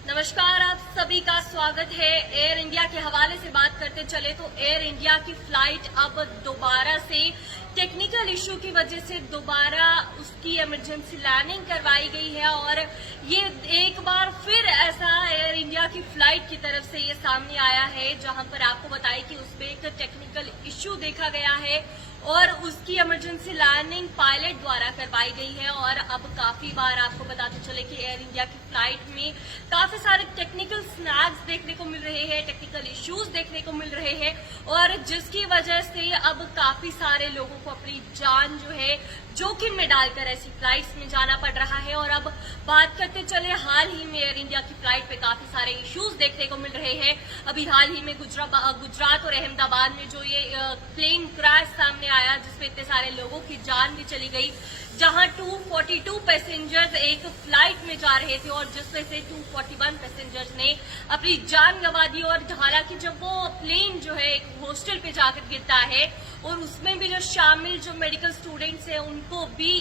नमस्कार, आप सभी का स्वागत है। एयर इंडिया के हवाले से बात करते चले तो एयर इंडिया की फ्लाइट अब दोबारा से टेक्निकल इशू की वजह से दोबारा उसकी इमरजेंसी लैंडिंग करवाई गई है और ये एक बार फिर ऐसा एयर इंडिया की फ्लाइट की तरफ से ये सामने आया है, जहां पर आपको बताएं कि उसमें एक टेक्निकल इशू देखा गया है और उसकी इमरजेंसी लैंडिंग पायलट द्वारा करवाई गई है। और अब काफी बार आपको बताते चले कि एयर इंडिया की फ्लाइट में काफी सारे टेक्निकल स्नैक्स देखने को मिल रहे हैं, टेक्निकल इश्यूज देखने को मिल रहे हैं और जिसकी वजह से अब काफी सारे लोगों को अपनी जान जो है जोखिम में डालकर ऐसी फ्लाइट्स में जाना पड़ रहा है। और अब बात करते चले, हाल ही में एयर इंडिया की फ्लाइट पे काफी सारे इश्यूज देखने को मिल रहे हैं। अभी हाल ही में गुजरात और अहमदाबाद में जो ये प्लेन क्रैश सामने आया, जिसमें इतने सारे लोगों की जान भी चली गई, जहां 242 पैसेंजर्स एक फ्लाइट में जा रहे थे और जिसमें से 241 पैसेंजर्स ने अपनी जान गंवा दी। और हालांकि जब वो प्लेन जो है एक हॉस्टल पे जाकर गिरता है और उसमें भी जो शामिल जो मेडिकल स्टूडेंट्स हैं उनको भी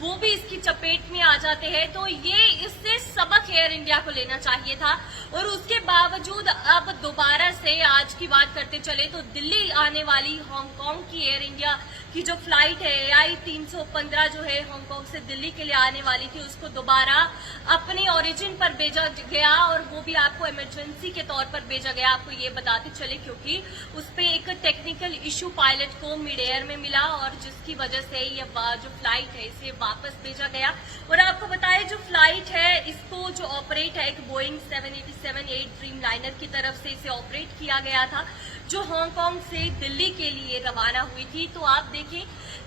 वो भी इसकी चपेट में आ जाते हैं, तो ये इससे सबक एयर इंडिया को लेना चाहिए था। और उसके बावजूद अब दोबारा से आज की बात करते चले तो दिल्ली आने वाली हांगकांग की एयर इंडिया की जो फ्लाइट है AI 315 जो है हांगकांग से दिल्ली के लिए आने वाली थी, उसको दोबारा अपने ओरिजिन पर भेजा गया और वो भी आपको इमरजेंसी के तौर पर भेजा गया। आपको ये बताते चले क्योंकि उस पर एक टेक्निकल इशू पायलट को मिड एयर में मिला और जिसकी वजह से ये जो फ्लाइट है इसे वापस भेजा गया। और आपको बताएं, जो फ्लाइट है इसको जो ऑपरेट है एक बोइंग 787-8 ड्रीम लाइनर की तरफ से इसे ऑपरेट किया गया था, जो हांगकांग से दिल्ली के लिए रवाना हुई थी। तो आप देखें,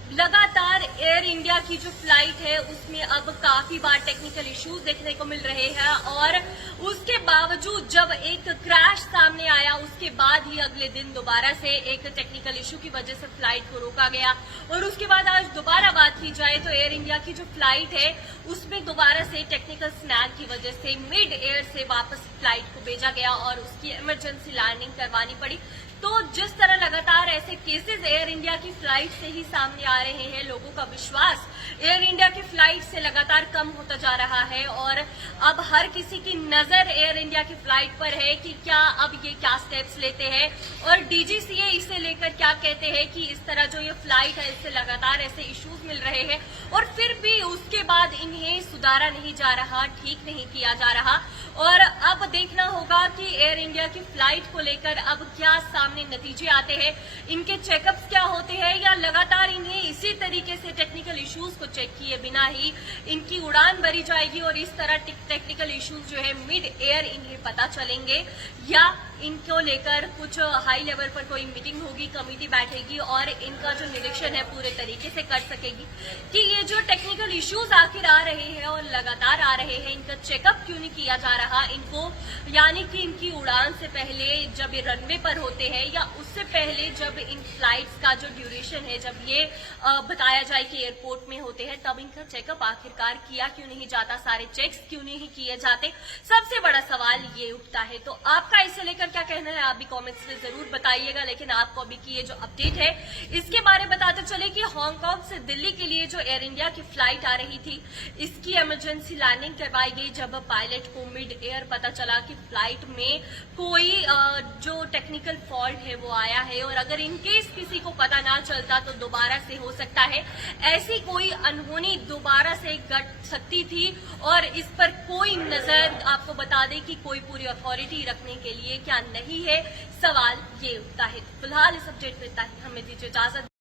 लगातार एयर इंडिया की जो फ्लाइट है उसमें अब काफी बार टेक्निकल इश्यूज देखने को मिल रहे हैं और उसके बावजूद जब एक क्रैश सामने आया उसके बाद ही अगले दिन दोबारा से एक टेक्निकल इशू की वजह से फ्लाइट को रोका गया। और उसके बाद आज दोबारा बात की जाए तो एयर इंडिया की जो फ्लाइट है उसमें दोबारा से टेक्निकल स्नैक की वजह से मिड एयर से वापस फ्लाइट को भेजा गया और उसकी इमरजेंसी लैंडिंग करवानी पड़ी। तो जिस तरह लगातार ऐसे केसेस एयर इंडिया की फ्लाइट से ही सामने आ रहे हैं, लोगों का विश्वास एयर इंडिया की फ्लाइट से लगातार कम होता जा रहा है और अब हर किसी की नजर एयर इंडिया की फ्लाइट पर है कि क्या अब ये क्या स्टेप्स लेते हैं और DGCA इसे लेकर क्या कहते हैं कि इस तरह जो ये फ्लाइट है इससे लगातार ऐसे इश्यूज मिल रहे हैं और फिर भी उसके बाद इन्हें सुधारा नहीं जा रहा, ठीक नहीं किया जा रहा। और अब देखना होगा कि एयर इंडिया की फ्लाइट को लेकर अब क्या सामने नतीजे आते हैं, इनके चेकअप्स क्या होते हैं या लगातार इन्हें इसी तरीके से टेक्निकल इश्यूज को चेक किए बिना ही इनकी उड़ान भरी जाएगी और इस तरह टेक्निकल इश्यूज जो है मिड एयर इन्हें पता चलेंगे या इनको लेकर कुछ हाई लेवल पर कोई मीटिंग होगी, कमेटी बैठेगी और इनका जो निरीक्षण है पूरे तरीके से कर सकेगी कि ये जो टेक्निकल इश्यूज आखिर आ रहे हैं और लगातार आ रहे हैं, इनका चेकअप क्यों नहीं किया जा रहा इनको, यानी कि इनकी उड़ान से पहले जब ये रनवे पर होते हैं या उससे पहले जब इन फ्लाइट्स का जो ड्यूरेशन है जब ये बताया जाए कि एयरपोर्ट में होते हैं, तब इनका चेकअप आखिरकार किया क्यों नहीं जाता, सारे चेक्स क्यों नहीं किए जाते, सबसे बड़ा सवाल ये उठता है। तो आपका इसे लेकर क्या कहना है, आप भी कमेंट्स में जरूर बताइएगा। लेकिन आपको अभी की ये जो अपडेट है इसके बारे में बताते चले कि हांगकांग से दिल्ली के लिए जो एयर इंडिया की फ्लाइट आ रही थी इसकी इमरजेंसी लैंडिंग करवाई गई जब पायलट को मिड एयर पता चला कि फ्लाइट में कोई जो टेक्निकल फॉल्ट है वो आया है और अगर इनकेस किसी को पता ना चलता तो दोबारा से हो सकता है ऐसी कोई अनहोनी दोबारा से घट सकती थी। और इस पर कोई नजर आपको बता दें कि कोई पूरी अथॉरिटी रखने के लिए क्या नहीं है, सवाल ये उठता है। फिलहाल इस अपडेट में इतना ही, हमें दीजिए इजाजत।